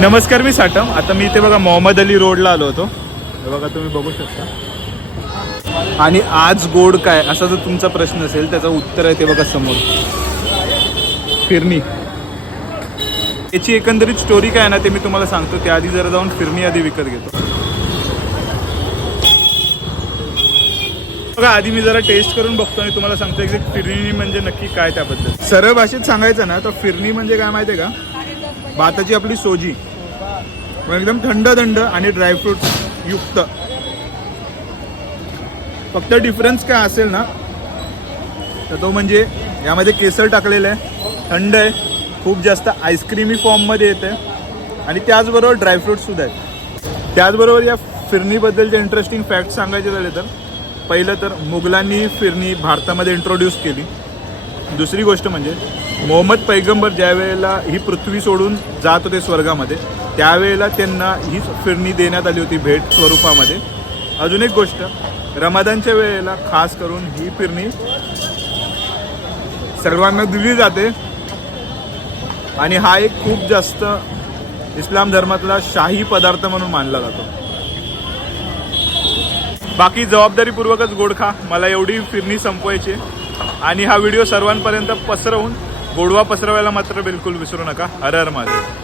नमस्कार, मी साटम. आता मी इथे बघा मोहम्मद अली रोडला आलो होतो. हे बघा तुम्ही बघू शकता. आणि आज गोड काय असा जर तुमचा प्रश्न असेल त्याचं उत्तर आहे ते बघा समोर, फिरणी. याची एकंदरीत स्टोरी काय ना ते मी तुम्हाला सांगतो. त्याआधी जरा जाऊन फिरणी आधी विकत घेतो. बघा आधी मी जरा टेस्ट करून बघतो आणि तुम्हाला सांगतो एक्झॅक्ट फिरणी म्हणजे नक्की काय त्याबद्दल. सरळ भाषेत सांगायचं ना तर फिरणी म्हणजे काय माहिती आहे का, भाताची आपली सोजी एकदम थंड थंड आणि ड्रायफ्रुट्स युक्त. फक्त डिफरन्स काय असेल ना तर तो म्हणजे यामध्ये केसर टाकलेलं आहे, थंड आहे, खूप जास्त आईस्क्रीमी फॉर्ममध्ये येते आणि त्याचबरोबर ड्रायफ्रुट्स सुद्धा आहेत. त्याचबरोबर या फिरणीबद्दलचे इंटरेस्टिंग फॅक्ट सांगायचे झाले तर पहिलं तर मुघलांनी फिरणी भारतामध्ये इंट्रोड्यूस केली. दुसरी गोष्ट म्हणजे मोहम्मद पैगंबर ज्या वेळेला ही पृथ्वी सोडून जात होते स्वर्गामध्ये त्यावेळेला त्यांना ही फिरणी देण्यात आली होती भेट स्वरूपामध्ये. अजून एक गोष्ट, रमदानच्या वेळेला खास करून ही फिरणी सर्वांना दिली जाते आणि हा एक खूप जास्त इस्लाम धर्मातला शाही पदार्थ म्हणून मानला जातो. बाकी जबाबदारीपूर्वकच गोड खा. मला एवढी फिरणी संपवायची आणि हा व्हिडिओ सर्वांपर्यंत पसरवून गोडवा पसरवायला मात्र बिलकुल विसरू नका. हर हर महादेव.